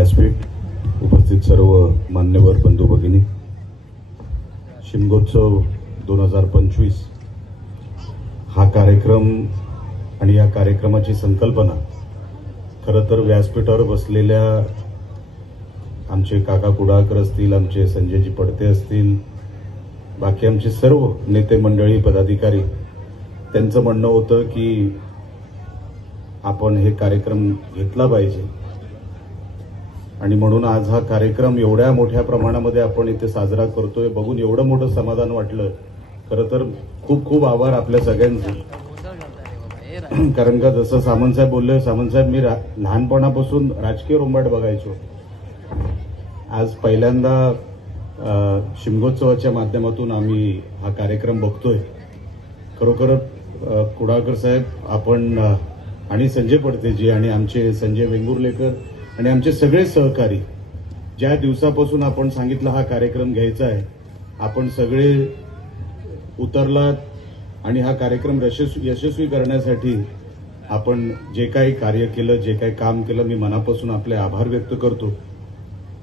व्यासपीठ उपस्थित सर्व मान्यवर बंधू भगिनी. शिमगोत्सव दोन हजार पंचवीस हा कार्यक्रम आणि या कार्यक्रमाची संकल्पना खरं तर व्यासपीठावर बसलेल्या आमचे काका कुडाळकर असतील आमचे संजयजी पडते असतील बाकी आमचे सर्व नेते मंडळी पदाधिकारी त्यांचं म्हणणं होतं की आपण हे कार्यक्रम घेतला पाहिजे. आणि म्हणून आज हा कार्यक्रम एवढ्या मोठ्या प्रमाणामध्ये आपण इथे साजरा करतोय. बघून एवढं मोठं समाधान वाटलं. खरं तर खूप खूप आभार आपल्या सगळ्यांचे. कारण का जसं सामंतसाहेब बोलले सामंतसाहेब मी रा- लहानपणापासून राजकीय रोंबाट बघायचो. आज पहिल्यांदा शिमगोत्सवाच्या माध्यमातून आम्ही हा कार्यक्रम बघतोय. खरोखर कुडाळकर साहेब आपण आणि संजय पडतेजी आणि आमचे संजय वेंगुर्लेकर आणि आमचे सगळे सहकारी ज्या दिवसापासून आपण सांगितलं हा कार्यक्रम घ्यायचा आहे आपण सगळे उतरलात आणि हा कार्यक्रम यशस्वी यशस्वी करण्यासाठी आपण जे काही कार्य केलं जे काही काम केलं मी मनापासून आपले आभार व्यक्त करतो.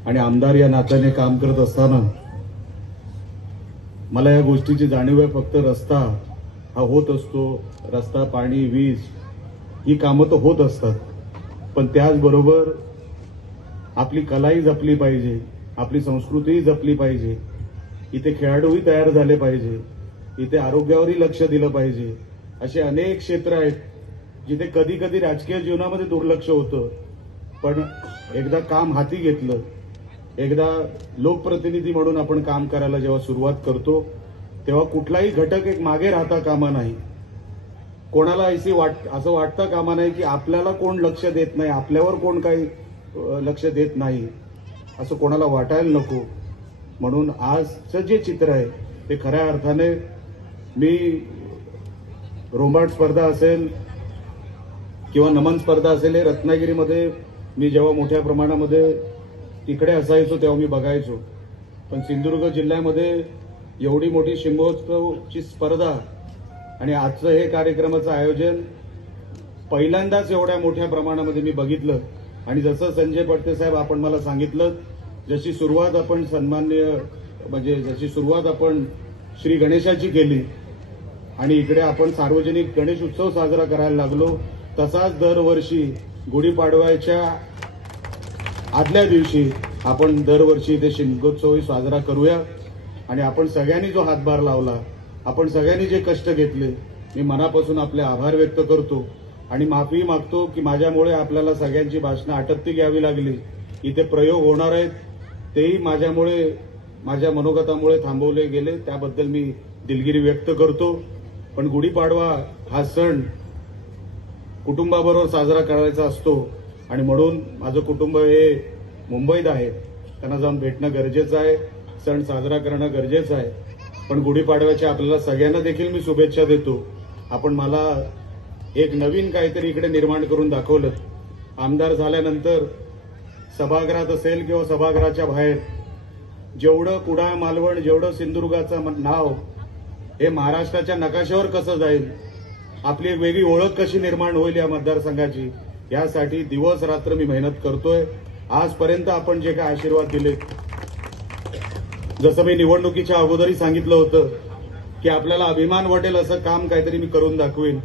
आणि आमदार या नात्याने काम करत असताना मला या गोष्टीची जाणीव आहे फक्त रस्ता हा होत असतो. रस्ता पाणी वीज ही कामं तर होत असतात. पण त्याचबरोबर आपली कलाही जपली पाहिजे आपली संस्कृतीही जपली पाहिजे इथे खेळाडूही तयार झाले पाहिजे इथे आरोग्यावरही लक्ष दिलं पाहिजे असे अनेक क्षेत्र आहेत जिथे कधी कधी राजकीय जीवनामध्ये दुर्लक्ष होतं. पण एकदा काम हाती घेतलं एकदा लोकप्रतिनिधी म्हणून आपण काम करायला जेव्हा सुरुवात करतो तेव्हा कुठलाही घटक एक मागे राहता कामा नाही. कोणाला अशी वाट असं वाटतं कामा नाही की आपल्याला कोण लक्ष देत नाही आपल्यावर कोण काही लक्ष देत नाही. असं कोणाला वाटायला नको. म्हणून आजचं जे चित्र आहे ते खऱ्या अर्थाने मी रोंबाट स्पर्धा असेल किंवा नमन स्पर्धा असेल हे रत्नागिरीमध्ये मी जेव्हा मोठ्या प्रमाणामध्ये तिकडे असायचो तेव्हा मी बघायचो. पण सिंधुदुर्ग जिल्ह्यामध्ये एवढी मोठी शिमगोत्सवची स्पर्धा आणि आजचं हे कार्यक्रमाचं आयोजन पहिल्यांदाच एवढ्या मोठ्या प्रमाणामध्ये मी बघितलं. आणि जसं संजय पडते साहेब आपण मला सांगितलं जशी सुरुवात आपण सन्मान्य म्हणजे जशी सुरुवात आपण श्री गणेशाची केली आणि इकडे आपण सार्वजनिक गणेश उत्सव साजरा करायला लागलो तसाच दरवर्षी गुढीपाडव्याच्या आदल्या दिवशी आपण दरवर्षी ते शिमगोत्सवही साजरा करूया. आणि आपण सगळ्यांनी जो हातभार लावला आपण सगळ्यांनी जे कष्ट घेतले मी मनापासून आपले आभार व्यक्त करतो. आणि माफी मागतो की माझ्यामुळे आपल्याला सगळ्यांची भाषणं आटपती घ्यावी लागली. इथे प्रयोग होणार आहेत. तेही माझ्यामुळे माझ्या मनोगतामुळे थांबवले गेले. त्याबद्दल मी दिलगिरी व्यक्त करतो. पण गुढीपाडवा हा सण कुटुंबाबरोबर साजरा करायचा असतो. आणि म्हणून माझं कुटुंब हे मुंबईत आहे. त्यांना जाऊन भेटणं गरजेचं आहे. सण साजरा करणं गरजेचं आहे. पण गुढीपाडव्याच्या आपल्याला सगळ्यांना देखील मी शुभेच्छा देतो. आपण मला एक नवीन काहीतरी इकडे निर्माण करून दाखवलं. आमदार झाल्यानंतर सभागृहात असेल किंवा सभागृहाच्या बाहेर जेवढं कुडाळ मालवण जेवढं सिंधुदुर्गाचं नाव हे महाराष्ट्राच्या नकाशावर कसं जाईल? आपली एक वेगळी ओळख कशी निर्माण होईल या मतदारसंघाची? यासाठी दिवस रात्र मी मेहनत करतोय. आजपर्यंत आपण जे काय आशीर्वाद दिले जसं मी निवडणुकीच्या अगोदरही सांगितलं होतं की आपल्याला अभिमान वाटेल असं काम काहीतरी मी करून दाखवेन.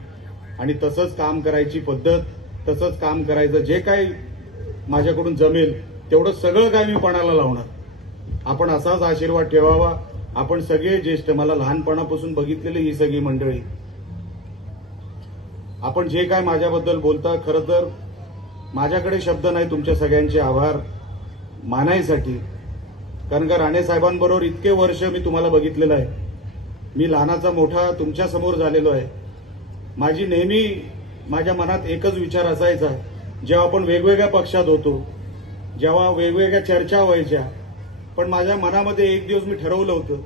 आणि तसंच काम करायची पद्धत तसंच काम करायचं जे काही माझ्याकडून जमेल तेवढं सगळं काय मी पणाला लावणार. आपण असाच आशीर्वाद ठेवावा. आपण सगळे ज्येष्ठ मला लहानपणापासून बघितलेली ही सगळी मंडळी. आपण जे काय माझ्याबद्दल बोलता खरं तर माझ्याकडे शब्द नाही तुमच्या सगळ्यांचे आभार मानायसाठी. कारण का राणे साहेबांबरोबर इतके वर्ष मी तुम्हाला बघितलेलं आहे. मी लहानाचा मोठा तुमच्यासमोर झालेलो आहे. माझी नेहमी माझ्या मनात एकच विचार असायचा जेव्हा आपण वेगवेगळ्या पक्षात होतो जेव्हा वेगवेगळ्या चर्चा व्हायच्या पण माझ्या मनामध्ये एक दिवस मी ठरवलं होतं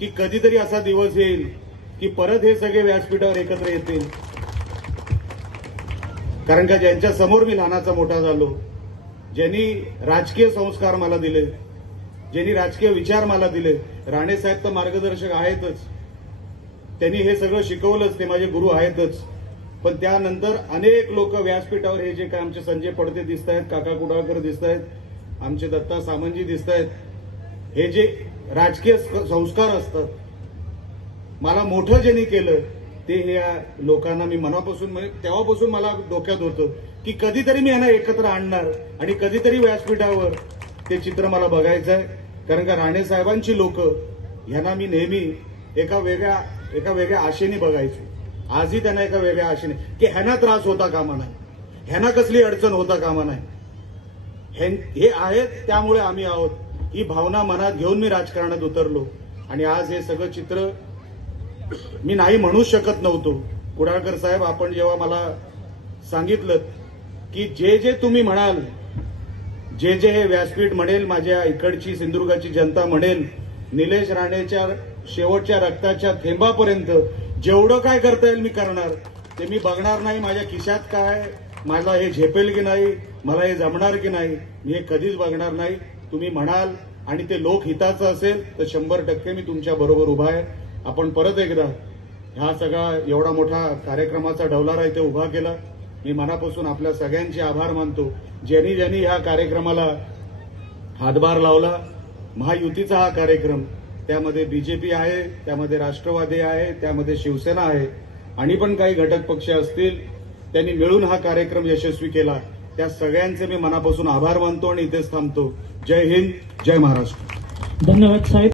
की कधीतरी असा दिवस येईल की परत हे सगळे व्यासपीठावर एकत्र येतील. कारण का ज्यांच्या समोर मी लहानाचा मोठा झालो ज्यांनी राजकीय संस्कार मला दिले ज्यांनी राजकीय विचार मला दिले राणे साहेब तर मार्गदर्शक आहेतच. त्यांनी हे सगळं शिकवलंच ते माझे गुरु आहेतच. पण त्यानंतर अनेक लोक व्यासपीठावर हे जे काय आमचे संजय पडते दिसत आहेत काका कुडाळकर दिसत आहेत आमचे दत्ता सामंतजी दिसत आहेत हे जे राजकीय संस्कार असतात मला मोठं ज्यांनी केलं ते हे लोकांना मी मनापासून म्हणजे तेव्हापासून मला डोक्यात होतं की कधीतरी मी यांना एकत्र आणणार आणि कधीतरी व्यासपीठावर ते चित्र मला बघायचं आहे कारण का राणे साहेबांची लोक यांना मी नेहमी एका वेगळ्या एका वेगळ्या आशेने बघायचे. आजही त्यांना एका वेगळ्या आशेने. की ह्यांना त्रास होता कामा नाही. ह्यांना कसली अडचण होता कामा नाही. हे आहेत त्यामुळे आम्ही आहोत. ही भावना मनात घेऊन मी राजकारणात उतरलो. आणि आज हे सगळं चित्र मी नाही म्हणू शकत नव्हतो. कुडाळकर साहेब आपण जेव्हा मला सांगितलं की जे जे तुम्ही म्हणाल जे जे हे व्यासपीठ म्हणेल माझ्या इकडची सिंधुदुर्गाची जनता म्हणेल निलेश राणेच्या शेवटच्या रक्ताच्या थेंबापर्यंत जेवढं काय करता येईल मी करणार ते मी बघणार नाही. माझ्या खिशात काय? मला हे झेपेल की नाही? मला हे जमणार की नाही? मी हे कधीच बघणार नाही. तुम्ही म्हणाल आणि ते लोकहिताचं असेल तर शंभर टक्के मी तुमच्या बरोबर उभा आहे. आपण परत एकदा ह्या सगळा एवढा मोठा कार्यक्रमाचा डौलारा इथे उभा केला. मी मनापासून आपल्या सगळ्यांचे आभार मानतो. ज्यांनी ज्यांनी ह्या कार्यक्रमाला हातभार लावला महायुतीचा हा कार्यक्रम त्यामध्ये बीजेपी आहे त्यामध्ये राष्ट्रवादी आहे त्यामध्ये शिवसेना आहे. आणि पण काही घटक पक्ष असतील त्यांनी मिळून हा कार्यक्रम यशस्वी केला. त्या सगळ्यांचे मी मनापासून आभार मानतो आणि इथेच थांबतो. जय हिंद जय महाराष्ट्र. धन्यवाद साहेब.